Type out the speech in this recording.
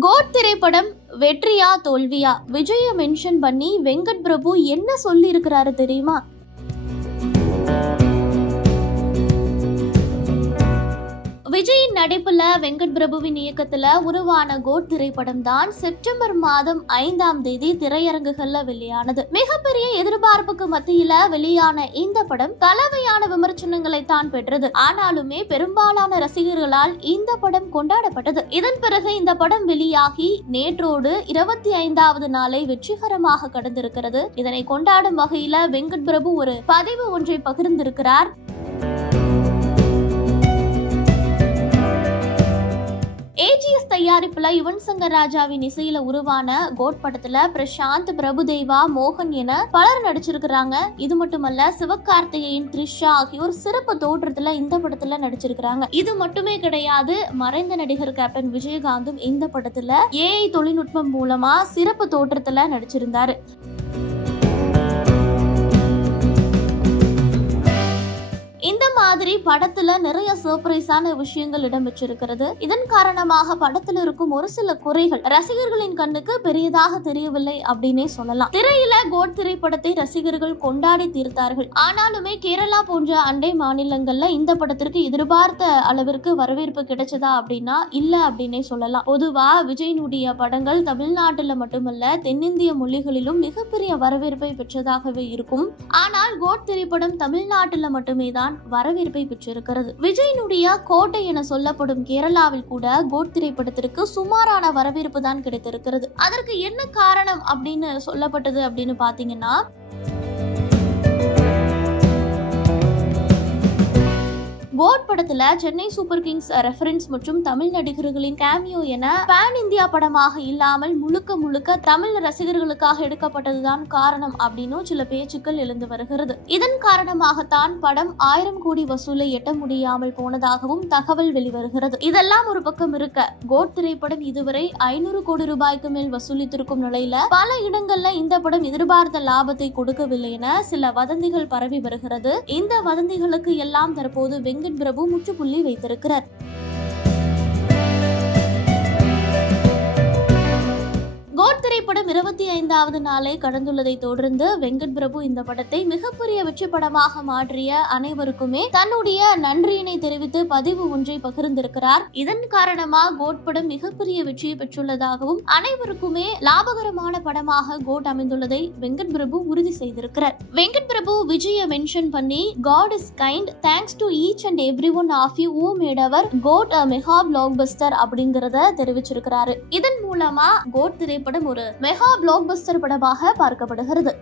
Code திரைப்படம் வெற்றியா தோல்வியா? விஜய மென்ஷன் பண்ணி வெங்கட் பிரபு என்ன சொல்லி இருக்கிறாரு தெரியுமா? விஜயின் நடிப்புல வெங்கட் பிரபுவின் இயக்கத்துல உருவான கோட் திரைப்படம் தான் செப்டம்பர் மாதம் ஐந்தாம் தேதி திரையரங்குகள்ல வெளியானது. மிகப்பெரிய எதிர்பார்ப்புக்கு மத்தியில வெளியான இந்த படம் கலவையான விமர்சனங்களை தான் பெற்றது. ஆனாலுமே பெரும்பாலான ரசிகர்களால் இந்த படம் கொண்டாடப்பட்டது. இதன் பிறகு இந்த படம் வெளியாகி நேற்றோடு இருபத்தி ஐந்தாவது நாளை வெற்றிகரமாக கடந்திருக்கிறது. இதனை கொண்டாடும் வகையில வெங்கட் பிரபு ஒரு பதிவு ஒன்றை பகிர்ந்திருக்கிறார். தயாரிப்புல யுவன் சங்கர் ராஜாவின் இசையில உருவான கோட் படத்துல பிரசாந்த் பிரபுதேவா மோகன் என பலர் நடிச்சிருக்கிறாங்க. இது மட்டுமல்ல சிவகார்த்திகேயன் த்ரிஷா ஆகியோர் சிறப்பு தோற்றத்துல இந்த படத்துல நடிச்சிருக்கிறாங்க. இது மட்டுமே கிடையாது மறைந்த நடிகர் கேப்டன் விஜயகாந்தும் இந்த படத்துல ஏஐ தொழில்நுட்பம் மூலமா சிறப்பு தோற்றத்துல நடிச்சிருந்தாரு. படத்துல நிறைய சர்ப்ரைஸான விஷயங்கள் இடம்பெற்றிருக்கிறது. இதன் காரணமாக படத்தில் இருக்கும் ஒரு சில குறைகள் ரசிகர்களின் கண்ணுக்கு பெரியதாக தெரியவில்லை அப்படின்னே சொல்லலாம். திரையில கோட் திரைப்படத்தை ரசிகர்கள் கொண்டாடி தீர்த்தார்கள். ஆனாலுமே கேரளா போன்ற அண்டை மாநிலங்கள்ல இந்த படத்திற்கு எதிர்பார்த்த அளவிற்கு வரவேற்பு கிடைச்சதா அப்படின்னா இல்ல அப்படின்னே சொல்லலாம். பொதுவா விஜயனுடைய படங்கள் தமிழ்நாட்டுல மட்டுமல்ல தென்னிந்திய மொழிகளிலும் மிகப்பெரிய வரவேற்பை பெற்றதாகவே இருக்கும். ஆனால் கோட் திரைப்படம் தமிழ்நாட்டுல மட்டுமே தான் வரவேற்பை பெற்றிருக்கிறது விஜயினுடைய கோட்டை என சொல்லப்படும் கேரளாவில் கூட கோட் திரைப்படத்திற்கு சுமாரான வரவேற்பு தான் கிடைத்திருக்கிறது. அதற்கு என்ன காரணம் அப்படின்னு சொல்லப்பட்டது அப்படின்னு பாத்தீங்கன்னா திரைப்படத்துல சென்னை சூப்பர் கிங்ஸ் ரெஃபரன்ஸ் மற்றும் தமிழ் நடிகர்களின் கேமியோ என பேன் இந்தியா படமாக இல்லாமல் முழுக்க முழுக்க தமிழ் ரசிகர்களுக்காக எடுக்கப்பட்டதுதான் காரணம் அப்படின்னு சில பேச்சுக்கள் எழுந்து வருகிறது. இதன் காரணமாகத்தான் படம் ஆயிரம் கோடி வசூலை எட்ட முடியாமல் போனதாகவும் தகவல் வெளிவருகிறது. இதெல்லாம் ஒரு பக்கம் இருக்க கோட் திரைப்படம் இதுவரை ஐநூறு கோடி ரூபாய்க்கு மேல் வசூலித்திருக்கும் நிலையில பல இடங்கள்ல இந்த படம் எதிர்பார்த்த லாபத்தை கொடுக்கவில்லை என சில வதந்திகள் பரவி வருகிறது. இந்த வதந்திகளுக்கு எல்லாம் தற்போது வெங்கட் பிரபு முற்றுப்புள்ளி வைத்திருக்கிறார். இருபத்தி ஐந்தாவது நாளை கடந்துள்ளதை தொடர்ந்து வெங்கட் பிரபு இந்த படத்தை மிகப்பெரிய வெற்றி படமாக மாற்றிய அனைவருக்குமே தன்னுடைய நன்றியினை தெரிவித்து பதிவு ஒன்றை பகிர்ந்திருக்கிறார். இதன் காரணமாக கோட் படம் மிகப்பெரிய வெற்றியை பெற்றுள்ளதாகவும் அனைவருக்குமே லாபகரமான படமாக கோட் அமைந்துள்ளதை வெங்கட் பிரபு உறுதி செய்திருக்கிறார். வெங்கட் பிரபு விஜய மென்ஷன் பண்ணி God is kind thanks to each and every one of you who made our GOAT mega blockbuster அப்படிங்கறத தெரிவிச்சிருக்கிறாரு. இதன் மூலமா கோட் திரைப்படம் ஒரு மெகா பிளாக் பஸ்டர் படமாக பார்க்கப்படுகிறது.